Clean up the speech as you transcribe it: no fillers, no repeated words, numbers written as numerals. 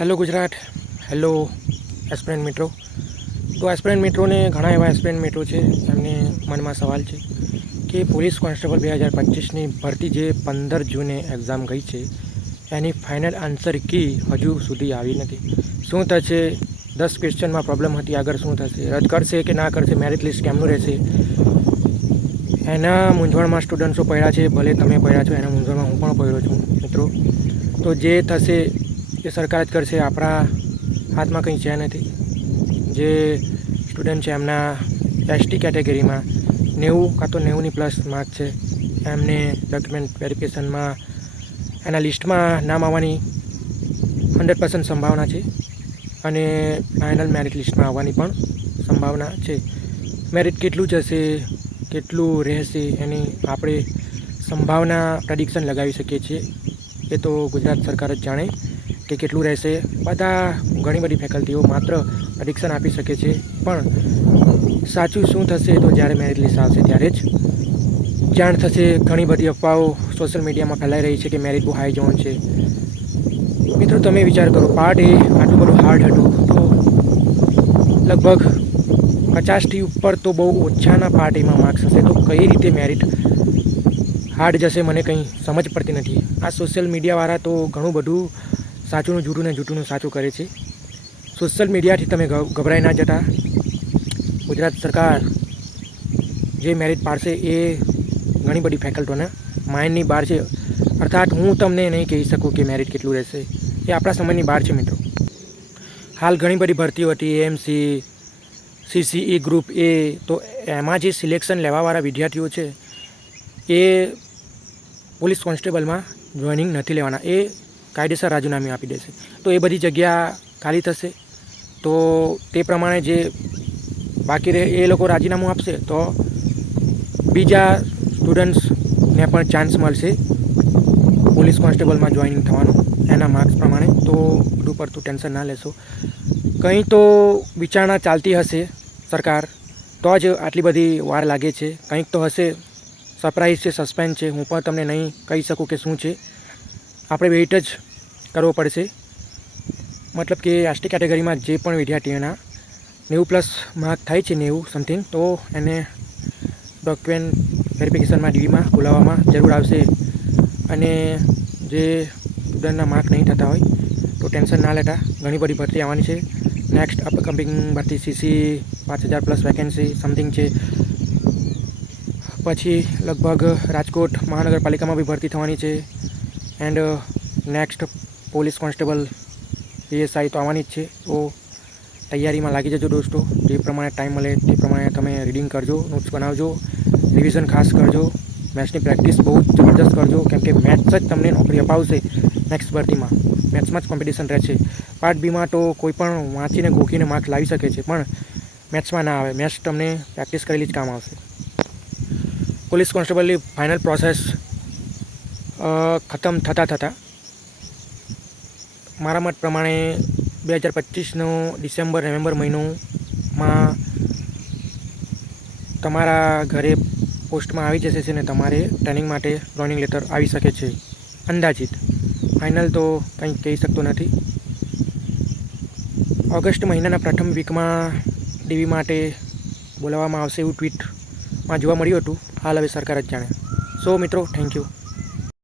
Hello Gujarat. Hello एस्पिरન્ટ मित्रों। तो एस्पिरન્ટ मित्रों ने घણા એવા એસ્પિરન્ટ મિત્રો છે એમને મનમાં સવાલ છે કે પોલીસ કોન્સ્ટેબલ 2025ની ભરતી જે 15 જૂને એક્ઝામ ગઈ છે એની ફાઇનલ આન્સર કી હજુ સુધી આવી નથી। શું થશે? 10 ક્વેશ્ચનમાં પ્રોબ્લેમ હતી, આગળ શું થશે? રદ કરશે કે ના કરશે? મેરિટ લિસ્ટ કેમનું રહેશે? એના મૂંઝવણમાં સ્ટુડન્ટ્સો પડ્યા છે। ભલે તમે પડ્યા છો, એના મૂંઝવણમાં હું પણ પડ્યો છું મિત્રો। તો જે થશે એ સરકાર જ કરશે, આપણા હાથમાં કંઈ છે નથી। જે સ્ટુડન્ટ છે એમના એસટી કેટેગરીમાં 90 કાં તો 90ની પ્લસ માર્ક છે, એમને ડોક્યુમેન્ટ વેરિફિકેશનમાં એના લિસ્ટમાં નામ આવવાની 100% સંભાવના છે અને ફાઇનલ મેરિટ લિસ્ટમાં આવવાની પણ સંભાવના છે। મેરિટ કેટલું જશે, કેટલું રહેશે એની આપણે સંભાવના પ્રેડિક્શન લગાવી શકીએ છીએ। એ તો ગુજરાત સરકાર જ જાણે કે કેટલું રહેશે। બધા ઘણી બધી ફેકલ્ટીઓ માત્ર પ્રેડિક્શન આપી શકે છે, પણ સાચું શું થશે તો જ્યારે મેરિટ લિસ્ટ આવશે ત્યારે જ જાણ થશે। ઘણી બધી અફવાઓ સોશિયલ મીડિયામાં ફેલાઈ રહી છે કે મેરિટ બહુ હાઈ જવાનું છે। મિત્રો તમે વિચાર કરો, પાર્ટ એ આટલું બધું હાર્ડ હતું તો લગભગ 50થી ઉપર તો બહુ ઓછાના પાર્ટ એમાં માર્ક્સ હશે, તો કઈ રીતે મેરિટ હાર્ડ જશે મને કંઈ સમજ પડતી નથી। આ સોશિયલ મીડિયાવાળા તો ઘણું બધું સાચુંનું જૂઠું ને જૂઠુંનું સાચું કરે છે। સોશિયલ મીડિયાથી તમે ગભરાઈ ના જતા। ગુજરાત સરકાર જે મેરિટ પાડશે એ ઘણી બધી ફેકલ્ટીઓના માઇન્ડની બહાર છે, અર્થાત હું તમને નહીં કહી શકું કે મેરિટ કેટલું રહેશે, એ આપણા સમયની બહાર છે મિત્રો। હાલ ઘણી બધી ભરતીઓ હતી, એએમસી, સીસીઈ ગ્રુપ એ, તો એમાં જે સિલેક્શન લેવાવાળા વિદ્યાર્થીઓ છે એ પોલીસ કોન્સ્ટેબલમાં જોઈનિંગ નથી લેવાના, એ કાયદેસર રાજીનામું આપી દેશે। તો એ બધી જગ્યા ખાલી થશે, તો તે પ્રમાણે જે બાકી રહે એ લોકો રાજીનામું આપશે તો બીજા સ્ટુડન્ટ્સને પણ ચાન્સ મળશે પોલીસ કોન્સ્ટેબલમાં જોઈનિંગ થવાનું એના માર્ક્સ પ્રમાણે। તો બધું પડતું ટેન્શન ના લેશો, કંઈ તો વિચારણા ચાલતી હશે સરકાર, તો જ આટલી બધી વાર લાગે છે। કંઈક તો હશે, સરપ્રાઈઝ છે, સસ્પેન્સ છે, હું પણ તમને નહીં કહી શકું કે શું છે, આપણે વેઇટ જ કરવો પડશે। મતલબ કે એસટી કેટેગરીમાં જે પણ વિદ્યાર્થીઓના 90+ માર્ક થાય છે, 90 સમથિંગ, તો એને ડોક્યુમેન્ટ વેરિફિકેશનમાં ડીવીમાં બોલાવવામાં જરૂર આવશે। અને જે સ્ટુડન્ટના માર્ક નહીં થતા હોય તો ટેન્શન ના લેતા, ઘણી બધી ભરતી આવવાની છે। નેક્સ્ટ અપકમિંગ ભરતી સીસી 5000+ વેકેન્સી સમથિંગ છે, પછી લગભગ રાજકોટ મહાનગરપાલિકામાં બી ભરતી થવાની છે, and next police constable PSI તો આવવાની જ છે। તો તૈયારીમાં લાગી જજો દોસ્તો, જે પ્રમાણે ટાઈમ મળે તે પ્રમાણે તમે રીડિંગ કરજો, નોટ્સ બનાવજો, રિવિઝન ખાસ કરજો, મેથ્સની પ્રેક્ટિસ બહુ જબરદસ્ત કરજો, કેમ કે મેથ્સ જ તમને નોકરી અપાવશે નેક્સ્ટ ભરતીમાં। મેથ્સમાં જ કોમ્પિટિશન રહેશે। પાર્ટ બીમાં તો કોઈ પણ વાંચીને ગોખીને માર્ક્સ લાવી શકે છે, પણ મેથ્સમાં ના આવે। મેથ્સ તમને પ્રેક્ટિસ કરેલી જ કામ આવશે। પોલીસ કોન્સ્ટેબલની ફાઇનલ પ્રોસેસ ખતમ થતાં મારા મત પ્રમાણે 2025નો ડિસેમ્બર-નવેમ્બર મહિનોમાં તમારા ઘરે પોસ્ટમાં આવી જશે ને તમારે ટ્રેનિંગ માટે જોઈનિંગ લેટર આવી શકે છે, અંદાજિત। ફાઇનલ તો કંઈ કહી શકતો નથી। ઓગસ્ટ મહિનાના પ્રથમ વીકમાં ડીવી માટે બોલાવવામાં આવશે એવું ટ્વીટમાં જોવા મળ્યું હતું। હાલ હવે સરકાર જ જાણે। સો મિત્રો, થેન્ક યુ।